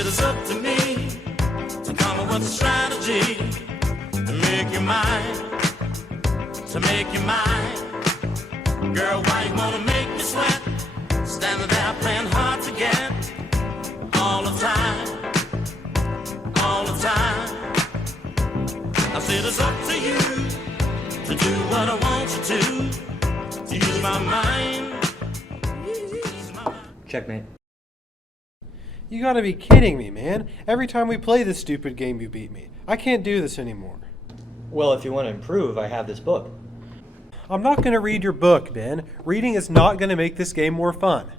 said it's up to me to come up with a strategy to make you mine, to make you mine. Girl, why you wanna make me sweat? Standing there playing hard to get all the time, all the time. I said it's up to you to do what I want you to use my mind. Use my mind. Checkmate. You gotta be kidding me, man. Every time we play this stupid game, you beat me. I can't do this anymore. Well, if you want to improve, I have this book. I'm not gonna read your book, Ben. Reading is not gonna make this game more fun.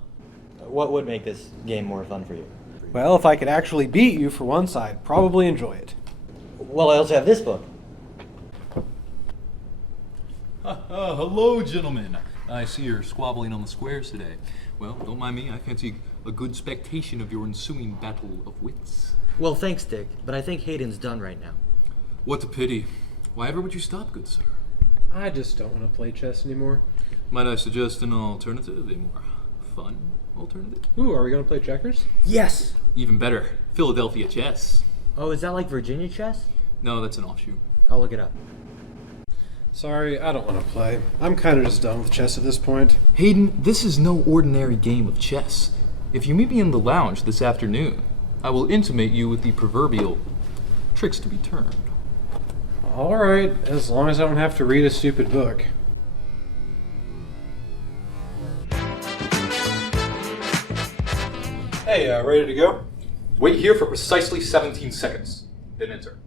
What would make this game more fun for you? Well, if I could actually beat you for once, I'd probably enjoy it. Well, I also have this book. Hello, gentlemen. I see you're squabbling on the squares today. Well, don't mind me. I fancy a good spectation of your ensuing battle of wits. Well, thanks, Dick, but I think Hayden's done right now. What a pity. Why ever would you stop, good sir? I just don't want to play chess anymore. Might I suggest an alternative, a more fun alternative? Ooh, are we gonna play checkers? Yes! Even better, Philadelphia chess. Oh, is that like Virginia chess? No, that's an offshoot. I'll look it up. Sorry, I don't want to play. I'm kind of just done with chess at this point. Hayden, this is no ordinary game of chess. If you meet me in the lounge this afternoon, I will intimate you with the proverbial tricks to be turned. Alright, as long as I don't have to read a stupid book. Hey, ready to go? Wait here for precisely 17 seconds, then enter.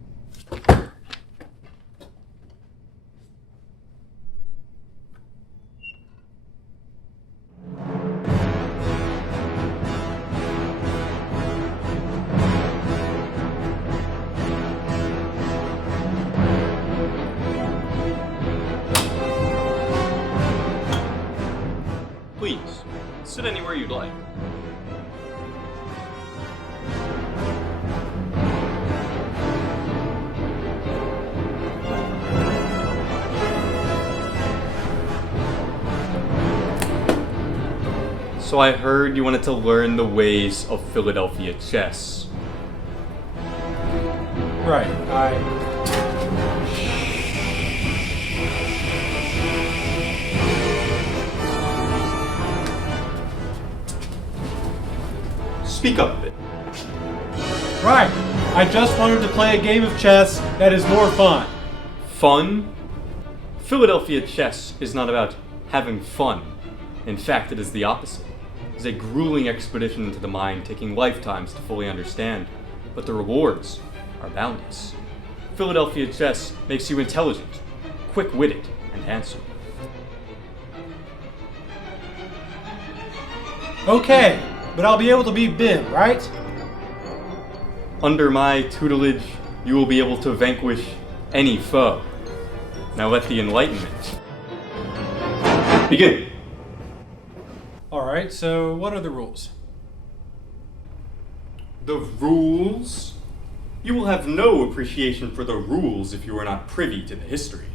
Please, sit anywhere you'd like. So I heard you wanted to learn the ways of Philadelphia chess. Right, Speak up a bit. Right! I just wanted to play a game of chess that is more fun. Fun? Philadelphia chess is not about having fun. In fact, it is the opposite. It is a grueling expedition into the mind taking lifetimes to fully understand, but the rewards are boundless. Philadelphia chess makes you intelligent, quick-witted, and handsome. Okay, but I'll be able to beat Ben, right? Under my tutelage, you will be able to vanquish any foe. Now let the Enlightenment begin. Alright, so what are the rules? The rules? You will have no appreciation for the rules if you are not privy to the history.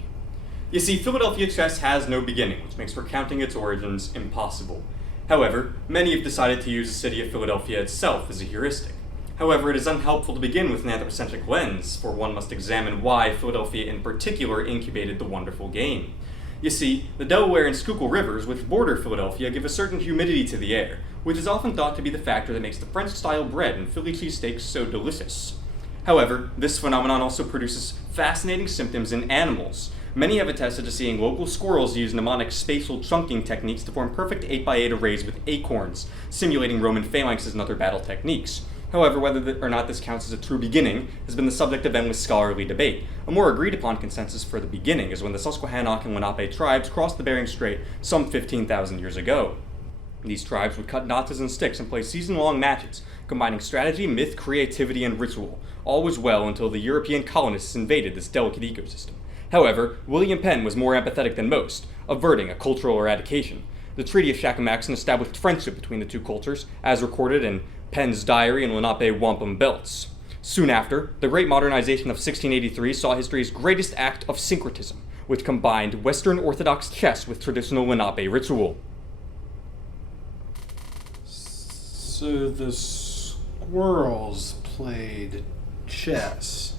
You see, Philadelphia chess has no beginning, which makes recounting its origins impossible. However, many have decided to use the city of Philadelphia itself as a heuristic. However, it is unhelpful to begin with an anthropocentric lens, for one must examine why Philadelphia in particular incubated the wonderful game. You see, the Delaware and Schuylkill rivers, which border Philadelphia, give a certain humidity to the air, which is often thought to be the factor that makes the French-style bread and Philly cheesesteaks so delicious. However, this phenomenon also produces fascinating symptoms in animals. Many have attested to seeing local squirrels use mnemonic spatial chunking techniques to form perfect 8x8 arrays with acorns, simulating Roman phalanxes and other battle techniques. However, whether or not this counts as a true beginning has been the subject of endless scholarly debate. A more agreed-upon consensus for the beginning is when the Susquehannock and Lenape tribes crossed the Bering Strait some 15,000 years ago. These tribes would cut notches and sticks and play season-long matches, combining strategy, myth, creativity, and ritual. All was well until the European colonists invaded this delicate ecosystem. However, William Penn was more empathetic than most, averting a cultural eradication. The Treaty of Shackamaxon established friendship between the two cultures, as recorded in Penn's diary and Lenape Wampum Belts. Soon after, the Great Modernization of 1683 saw history's greatest act of syncretism, which combined Western Orthodox chess with traditional Lenape ritual. So the squirrels played chess.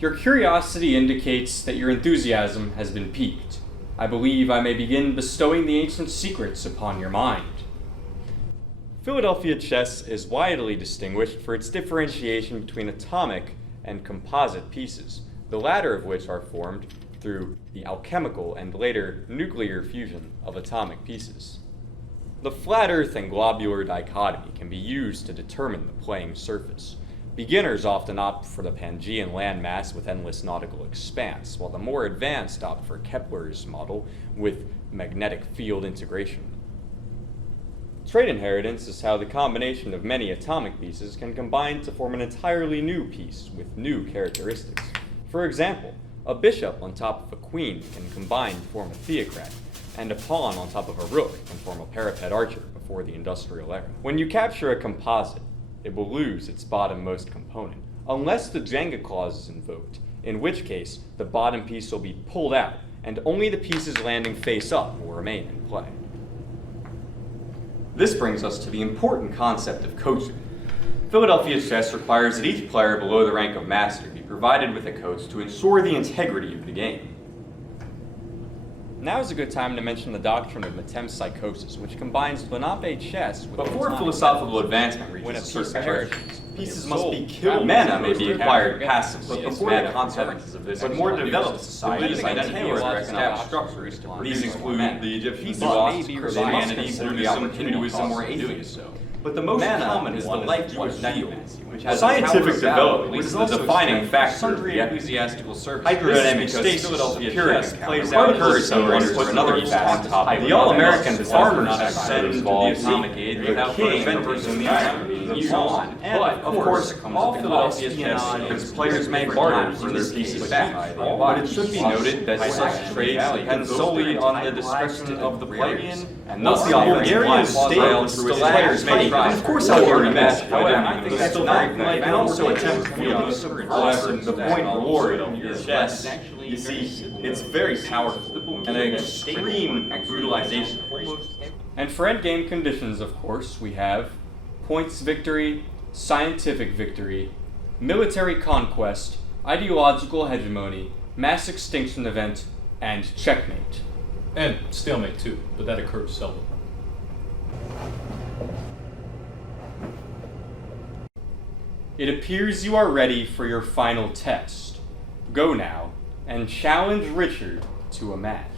Your curiosity indicates that your enthusiasm has been piqued. I believe I may begin bestowing the ancient secrets upon your mind. Philadelphia chess is widely distinguished for its differentiation between atomic and composite pieces, the latter of which are formed through the alchemical and later nuclear fusion of atomic pieces. The flat earth and globular dichotomy can be used to determine the playing surface. Beginners often opt for the Pangean landmass with endless nautical expanse, while the more advanced opt for Kepler's model with magnetic field integration. Trait inheritance is how the combination of many atomic pieces can combine to form an entirely new piece with new characteristics. For example, a bishop on top of a queen can combine to form a theocrat, and a pawn on top of a rook can form a parapet archer before the industrial era. When you capture a composite, it will lose its bottommost component, unless the Jenga clause is invoked, in which case the bottom piece will be pulled out, and only the pieces landing face up will remain in play. This brings us to the important concept of coaching. Philadelphia chess requires that each player below the rank of master be provided with a coach to ensure the integrity of the game. Now is a good time to mention the doctrine of metempsychosis, which combines Lenape chess with before philosophical advancement reaches a certain maturity. Pieces must be killed. Mana may be acquired passively, but before the consequences of this, but more developed societies identify economic structures. These include the Egyptian lost Christianity, Buddhism, Hinduism, or atheism. But the most common is the lifeblood field, which has scientific development, which is the defining factor of the ecclesiastical service. Hydrodynamic stasis of Pyrrhus plays out courage for another fact. The all-American farmers ascend to the atomic age without preventing the iron being used. But, of course, all Philadelphia chess players may barter for their pieces back. But it should be noted that such trades depend solely on the discretion of the players. And thus the Bulgarian state through its players may try. Of course, I'll do match. However, I think that's still very good. And also attempt to field this. However, the point reward is chess. You see, it's very powerful and an extreme brutalization. And for endgame conditions, of course, we have points victory, scientific victory, military conquest, ideological hegemony, mass extinction event, and checkmate. And stalemate too, but that occurs seldom. It appears you are ready for your final test. Go now and challenge Richard to a match.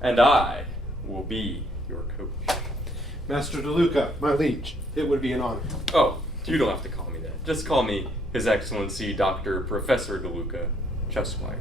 And I will be your coach. Master DeLuca, my liege, it would be an honor. Oh, you don't have to call me that. Just call me His Excellency Dr. Professor DeLuca, Chesswire.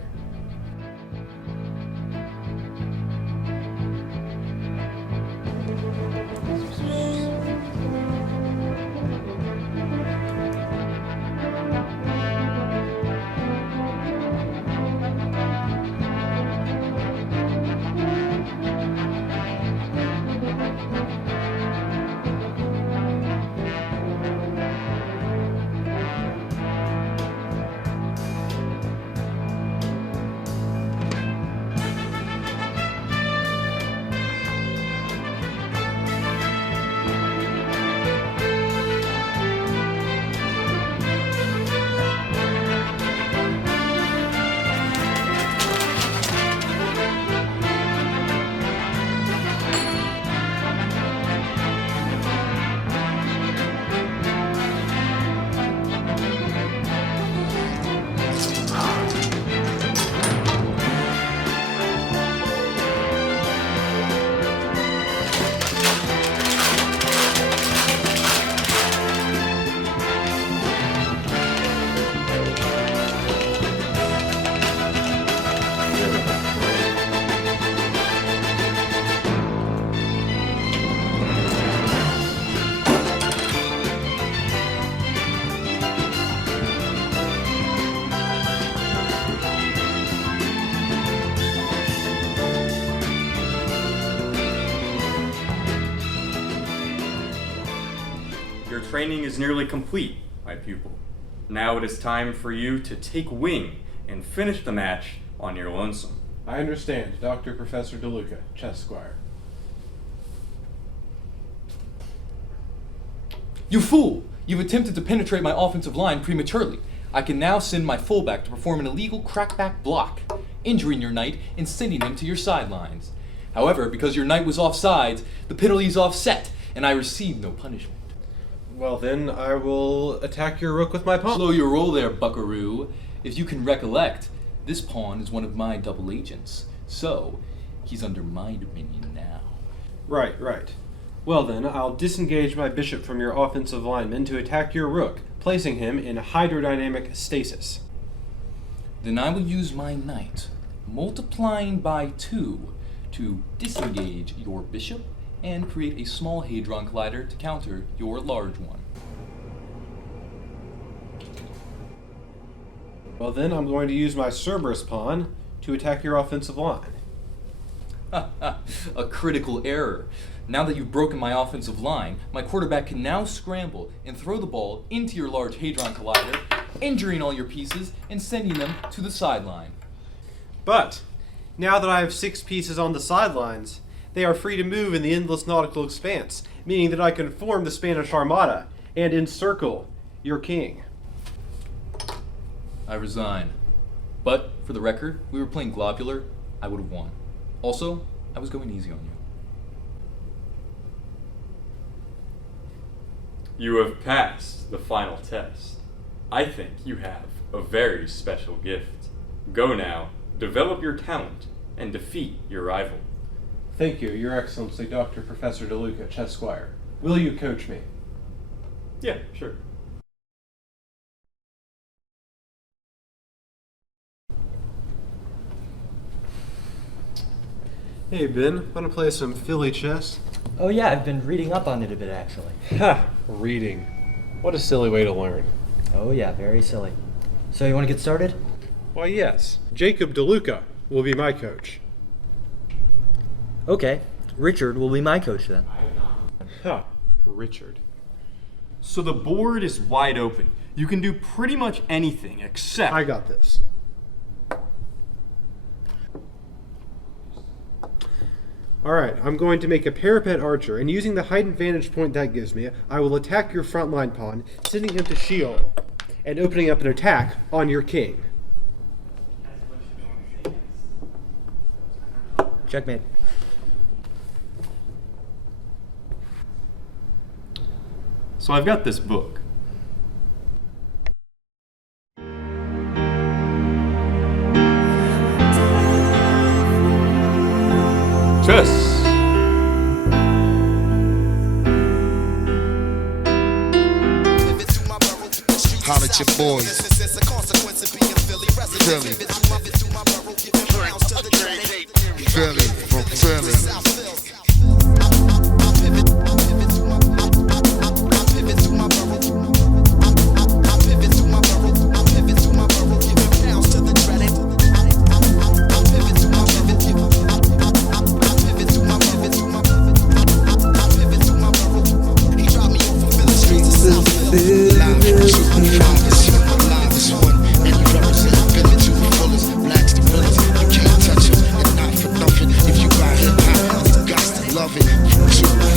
training is nearly complete, my pupil. Now it is time for you to take wing and finish the match on your lonesome. I understand, Dr. Professor DeLuca, chess squire. You fool! You've attempted to penetrate my offensive line prematurely. I can now send my fullback to perform an illegal crackback block, injuring your knight and sending him to your sidelines. However, because your knight was offsides, the penalty is offset, and I receive no punishment. Well then, I will attack your rook with my pawn. Slow your roll there, buckaroo. If you can recollect, this pawn is one of my double agents, so he's under my dominion now. Right. Well then, I'll disengage my bishop from your offensive lineman to attack your rook, placing him in hydrodynamic stasis. Then I will use my knight, multiplying by 2, to disengage your bishop and create a small Hadron Collider to counter your large one. Well then, I'm going to use my Cerberus pawn to attack your offensive line. A critical error. Now that you've broken my offensive line, my quarterback can now scramble and throw the ball into your large Hadron Collider, injuring all your pieces and sending them to the sideline. But, now that I have 6 pieces on the sidelines, they are free to move in the endless nautical expanse, meaning that I can form the Spanish Armada and encircle your king. I resign. But, for the record, we were playing Globular, I would have won. Also, I was going easy on you. You have passed the final test. I think you have a very special gift. Go now, develop your talent, and defeat your rival. Thank you, Your Excellency, Dr. Professor DeLuca, chess squire. Will you coach me? Yeah, sure. Hey Ben, wanna play some Philly chess? Oh yeah, I've been reading up on it a bit actually. Ha! Reading. What a silly way to learn. Oh yeah, very silly. So you want to get started? Why yes, Jacob DeLuca will be my coach. Okay, Richard will be my coach then. Ha! Richard. So the board is wide open. You can do pretty much anything except... I got this. Alright, I'm going to make a parapet archer, and using the heightened vantage point that gives me, I will attack your frontline pawn, sending him to Sheol, and opening up an attack on your king. Checkmate. So I've got this book. Chess. Holla at your boys. Philly. Philly from Philly. Love it.